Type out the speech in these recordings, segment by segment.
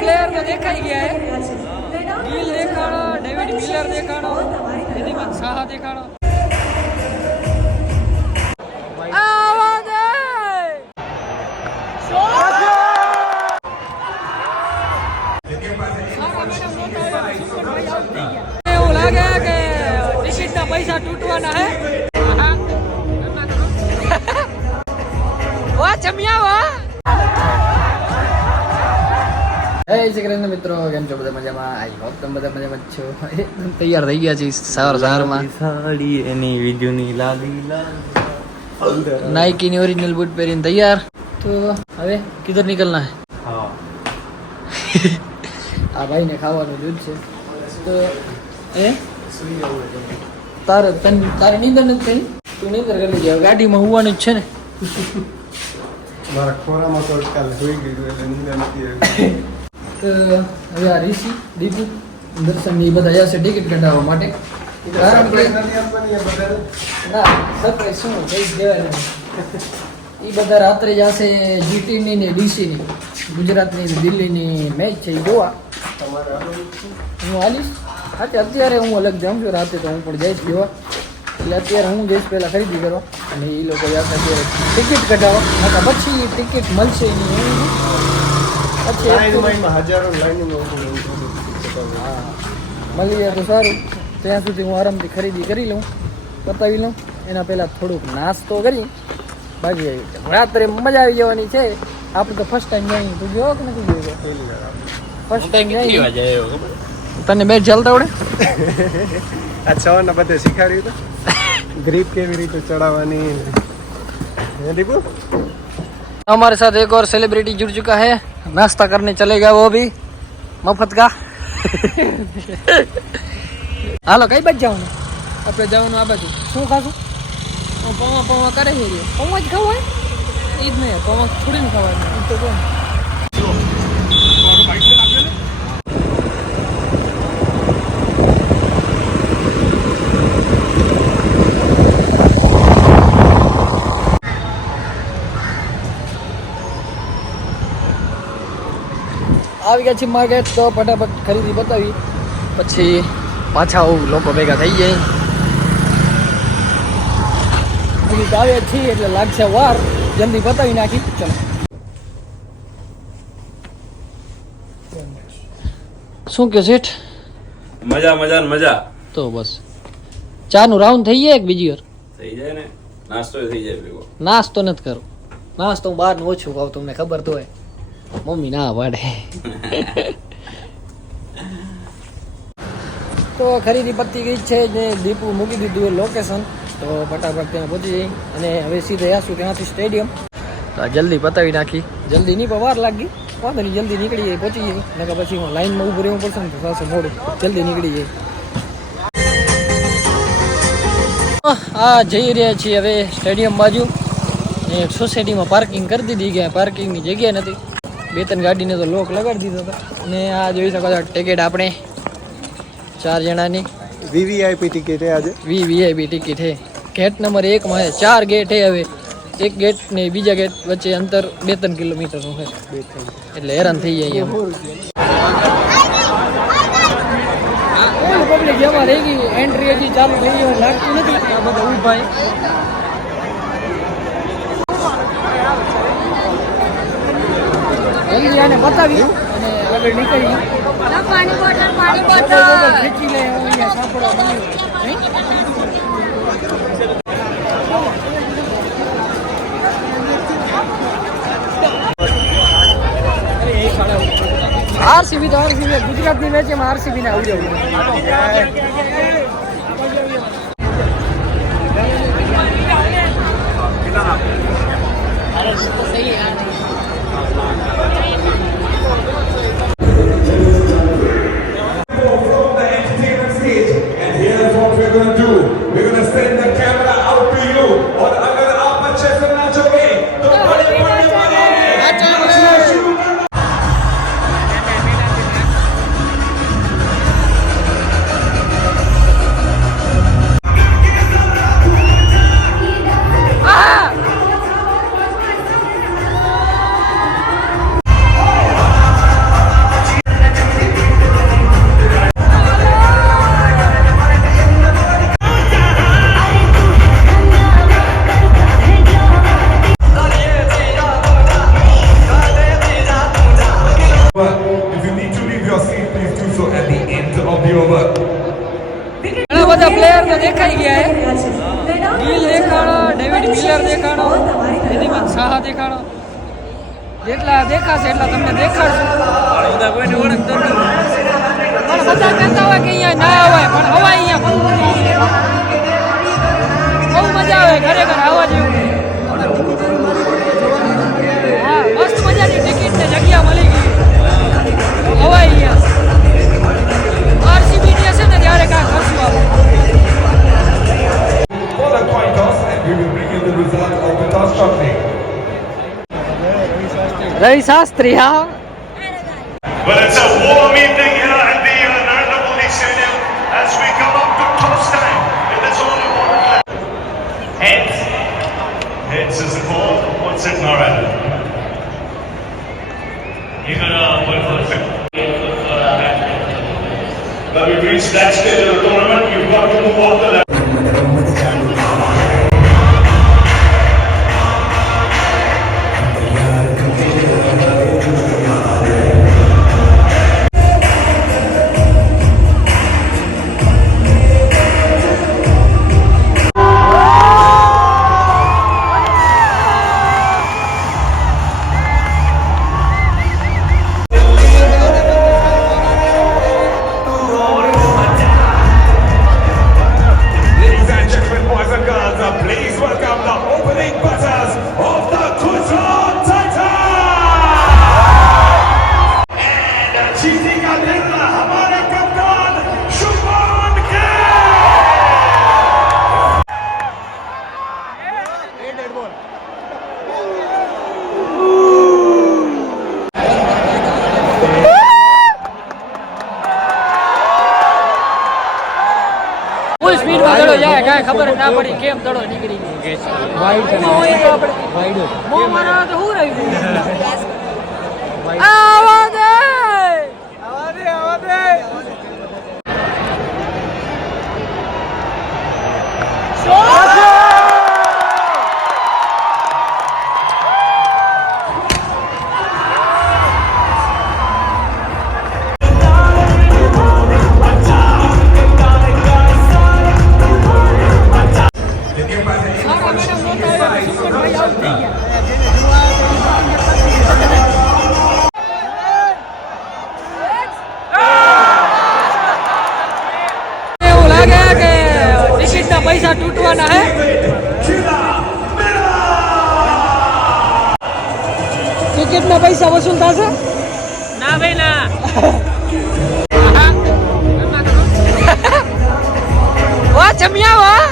Player તો દેખાઈ ગયા હે. ગિલ દેખાડો ડેવિડ મિલર દેખાડો રિધિમાન સાહા દેખાડો. એવું લાગે કે ટિકિટના પૈસા તૂટવાના હે? વાહ જમ્યા વાહ શ્રી કૃષ્ણ મિત્રો કેમ છો બધા મજામાં? આઈ હોપ તમે બધા મજામાં છો. એકદમ તૈયાર થઈ ગયા છે સવાર સવારમાં. સાડી એની વિજુની લાલી નાઇકી ની ઓરિજિનલ બૂટ પહેરીને તૈયાર. તો હવે કિધર નીકળના હે. આ ભાઈને ખાવાનું દૂધ છે. તો એ તારે તન તારે નીંદર નથી તું નીંદર કરી લેજે. ગાડીમાં હોવાનું જ છે ને. મારા ખોરામાં તો કાલે જોઈ ગયું એટલે નીંદર નથી હવે આ ઋષિ દીપુ, દર્શન એ બધા જશે ટિકિટ કઢાવવા માટે. કારણ કે? ના, સરપ્રાઈઝ શું, કઈ કહેવાય એ બધા રાત્રે જશે જીટીની ને ડીસીની ગુજરાતની ને દિલ્હીની મેચ છે એ તમારે હું હાલીશ હા અત્યારે હું અલગ જાઉં છું, રાતે તો હું પણ જઈશ જોવા. એટલે અત્યારે હું જઈશ પહેલાં ખરીદી કરવા અને એ લોકો જશે અત્યારે ટિકિટ કઢાવવા. પછી ટિકિટ મળશે નહીં મળી જાય તો સારું ત્યાં સુધી હું આરામથી ખરીદી કરી લઉં પતાવી લઉં એના પહેલાં થોડુંક નાસ્તો કરી ભાગી આવી રાત્રે મજા આવી જવાની છે આપણે તો ફર્સ્ટ ટાઈમ જઈએ તું ગયો કે નથી ગયો પહેલી વાર આવે. ફર્સ્ટ ટાઈમ જઈએ જાય તને બેટ ચાલતા આવડે આ સવારના બધે શીખવાડ્યું તો ગ્રીપ કેવી રીતે ચડાવવાની હે દીપુ हमारे साथ एक और सेलिब्रिटी जुड़ चुका है नाश्ता करने चलेगा वो भी મફત કા હાલો કઈ બાજુ જવાનું આપણે જવાનું આ બાજુ શું ખાશું હું પૌવા પૌવા કરે છે રે પૌવા જ ખવાય એ જ નહીં પૌવા થોડી ને ખવાય ઈ તો કોણ આવી ગયા છે માર્કેટ તો ફટાફટ ખરીદી બતાવી. પછી પાછા આવું લોકો ભેગા થઈ જાય હજી આવે છીએ એટલે લાગશે વાર. જલ્દી બતાવી નાખી. ચલો. શું કે શેઠ? મજા મજા ને મજા. તો બસ. ચાનું રાઉન્ડ થઈ જાય એક બીજી વાર? થઈ જાય ને. નાસ્તો થઈ જાય ભેગો. નાસ્તો નથી કરો. નાસ્તો હું બહારનું ઓછું ખાવ તમને ખબર તો હોય. મમ્મી ના પાડે. તો ખરીદી પતી ગઈ છે જે દીપુ મૂકી દીધું લોકેશન તો ફટાફટ ત્યાં પહોંચી જઈ અને હવે સીધે આશું ત્યાંથી સ્ટેડિયમ તો જલ્દી પતાવી નાખી. જલ્દી નહીં પણ વાર લાગી. વાંધો નહીં જલ્દી નીકળી જાય પહોંચી જઈએ. નકર પછી હું લાઈનમાં ઊભું રહેવું પડશે ને તો સાસે મોડું. જલ્દી નીકળી જાય આ જઈ રહ્યા છીએ હવે સ્ટેડિયમ બાજુ. સોસાયટીમાં પાર્કિંગ કરી દીધી ગયા પાર્કિંગની જગ્યા નથી. બે ત્રણ ગાડીને તો લોક લગાડી દીધો હતો અને આ જોઈ શકો છો ટિકિટ આપણે ચાર જણાની. વીવીઆઈપી ટિકિટ હે આજે. વી વીઆઈપી ટિકિટ છે. ગેટ નંબર એકમાં છે ચાર ગેટ છે હવે. એક ગેટ ને બીજા ગેટ વચ્ચે અંતર બે ત્રણ કિલોમીટરનું બે એટલે હેરાન થઈ જાય પબ્લિક જેમાં રહી ગઈ એન્ટ્રી હજી ચાલુ થઈ ગઈ લાગતું નથી. આ બધા ઊભા જલ્દી આને બતાવી અને આગળ નીકળી પાણી બોટલ પાણી બોટલ. બોટલ ખેંચી લે હું અહીંયા સાંપડો મળ્યું આરસીબી તો આરસીબી ગુજરાતની મેચ એમાં આરસીબી ને આવી જવું દેખાશે એટલા તમને દેખાડશું. પણ બધા કહેતા હોય કે અહીંયા ના અવાય પણ હવાય અહીંયા બહુ મજા આવે ખરેખર આવવા જેવું. હા મસ્ત મજાની ટિકિટ ને જગ્યા મળી ગઈ. હવાય અહીંયા. આરસીબી હશે ને ત્યારે કાંઈ કરશું આપણે we will bring you the result of the toss shortly. ರವಿಶಾಸ್ತ್ರಿಯ Well, it's a warm evening here at the uh, Narendra Stadium as we come up to toss time. It is only one left. Heads. Heads is the call. What's it, Narendra? You're going to for the. But we've reached that stage ના પડી કેમ દડો નીકળી ગયો? મો મારા તો હું રહી આવા દે આવા દે આવા દે સારા it જમ્યા વાહ.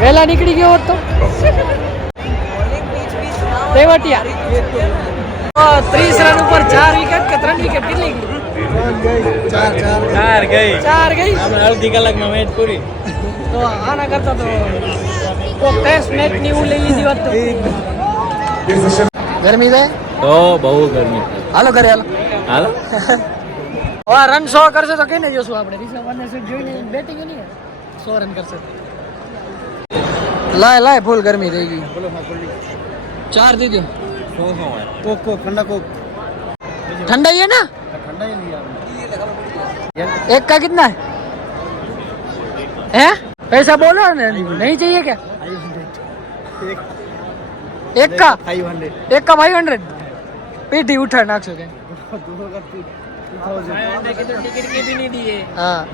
વહેલા નીકળી ગયો હોત તો. તેવટિયા ત્રીસ રન ઉપર ચાર વિકેટ કે ત્રણ વિકેટ કેટલી ચાર ગઈ. ચાર ગઈ. અડધી કલાકમાં મેચ પૂરી. તો આના કરતા તો કોક ટેસ્ટ મેચ હું લઈ ગરમી છે? તો બહુ ગરમી. હાલો ઘરે હાલો. હાલો. રન સો કરશે તો કઈ કઈને જોશું આપણે? જોઈને બેટિંગ નહીં સો રન કરશે. લાય લાય ફૂલ ગરમી થઈ ગઈ. ચાર દીધો કોક કોક ઠંડા કોક. ઠંડા હે ના? ઠંડા એક કા કિતના હે? ऐसा बोला नहीं चाहिए क्या? एक, का? एक का फाइव हंड्रेड पेटी उठा नाक सके हाँ।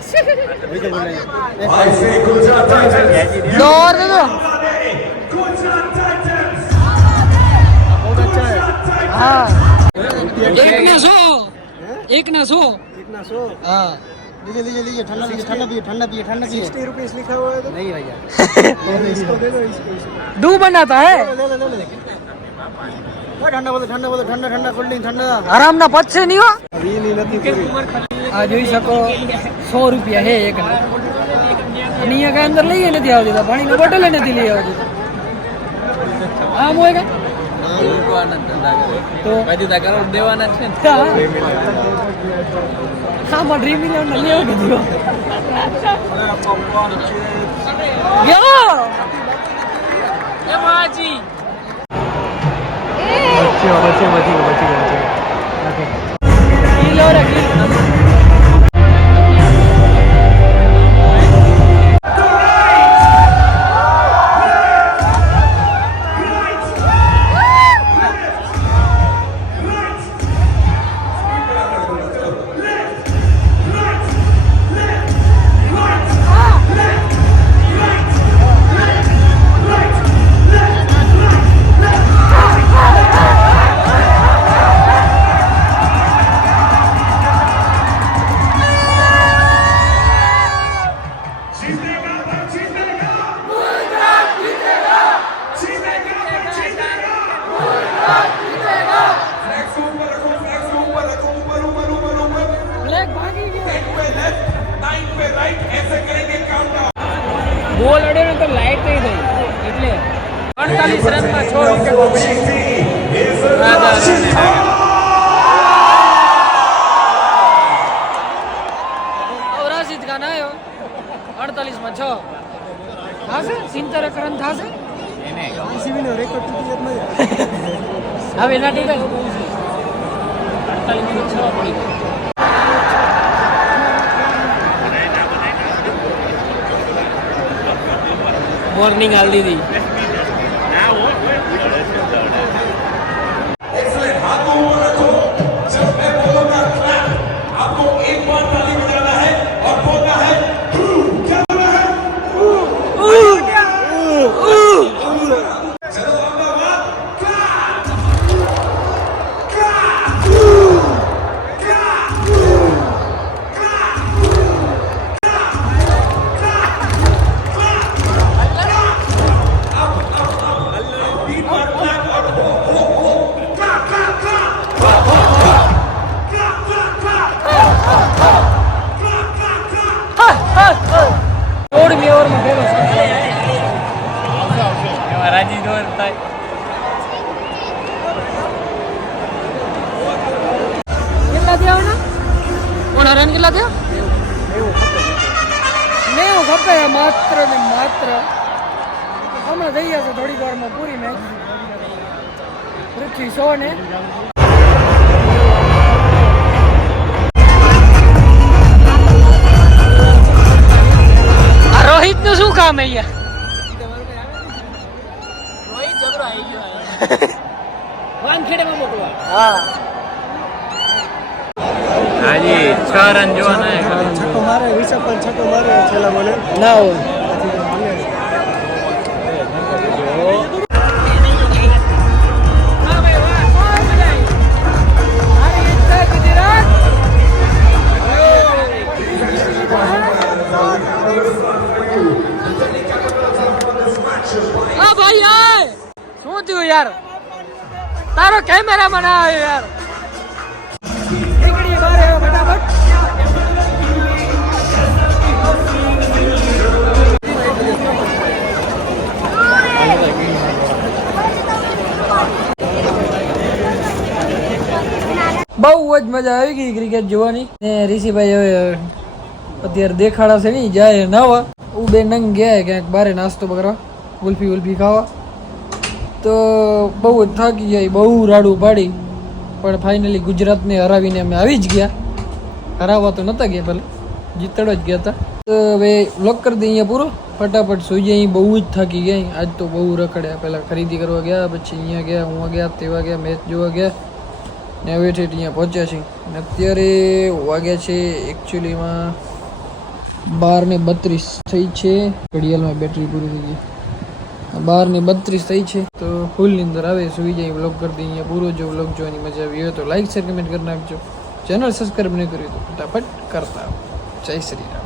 हाँ। एक ना सो एक ना सो एक ना सो हाँ। लीजिए लीजिए लीजिए ठंडा लीजिए ठंडा पिए ठंडा पिए ठंडा पिए सिक्सटी रुपीज लिखा हुआ है तो नहीं भैया इसको दे दो इसको इसको डू बनाता है ले ले ले ले ઓય ઠંડા બોલો ઠંડા બોલો ઠંડા ઠંડા કોલ્ડ ડ્રિંક ઠંડા આરામ ના પચશે નહીં હો વીની નથી પૂરી આ જોઈ શકો સો રૂપિયા હે એક અને અહીંયા કઈ અંદર લઈએ નથી આવતી તો પાણીની બોટલ નથી લઈ આવતી આમ હોય કે તો દેવાના છે હા આમાં ડ્રીમ ઇલેવન લેવું કીધું ગયો એ માજી. બચ્યો બચ્યો બચી ગયો રનમાં છ વિકેટ રાશિદ ખાન આવ્યો અડતાલીસમાં છ. થશે? સિત્તેર રન થશે? આરસીબીનો રેકોર્ડ તૂટી જતો નથી હવે એના છ? પડી. વોર્નિંગ હાલ દીધી માત્ર ને માત્ર હમણાં થઈ જશે થોડીક વારમાં પૂરી મેચ પૃથ્વી સો ને રોહિતનું શું કામ અહીંયા? રોહિત જબરો આવી ગયો વાનખેડેમાં મોકલવા હા. હાજી. છ રન છક્કો મારે રિષભ પણ છક્કો મારે છેલ્લા બોલે. ના હોય. શું થયું યાર? તારો કેમેરા બનાવ્યો યાર. બહુ જ મજા આવી ગઈ ક્રિકેટ જોવાની. ને ઋષિભાઈ હવે અત્યારે દેખાડા છે નહીં, જાય નવા ઉબે નંગ ગયા ક્યાંક બારે નાસ્તો કરવા ઉલ્ફી ઉલ્ફી ખાવા. તો બહુ જ થાકી જાય બહુ રાડું પાડી. પણ ફાઇનલી ગુજરાતને હરાવીને અમે આવી જ ગયા. હરાવવા તો નહોતા ગયા ભલે, જીતડો જ ગયા હતા. તો હવે લોક કરી દઈએ અહીંયા પૂરો. ફટાફટ સુઈ જાય બહુ જ થાકી ગયા. આજ તો બહુ રખડ્યા. પહેલાં ખરીદી કરવા ગયા, પછી અહીંયા ગયા, હું ગયા, તેવા ગયા મેચ જોવા ગયા. ને હવે ઠેઠ અહીંયા પહોંચ્યા છીએ. ને અત્યારે વાગ્યા છે એકચ્યુઅલીમાં બાર ને બત્રીસ થઈ છે. ઘડિયાળમાં બેટરી પૂરી થઈ ગઈ. બાર ને બત્રીસ થઈ છે. તો ફૂલ અંદર આવે, સુઈ જાય બ્લોગ કરી દઈએ. અહીંયા પૂરો જો બ્લોગ જોવાની મજા આવી હોય તો લાઈક શેર કમેન્ટ કરી નાખજો. ચેનલ સબસ્ક્રાઈબ નહીં કર્યું તો ફટાફટ કરતા જય શ્રી રામ.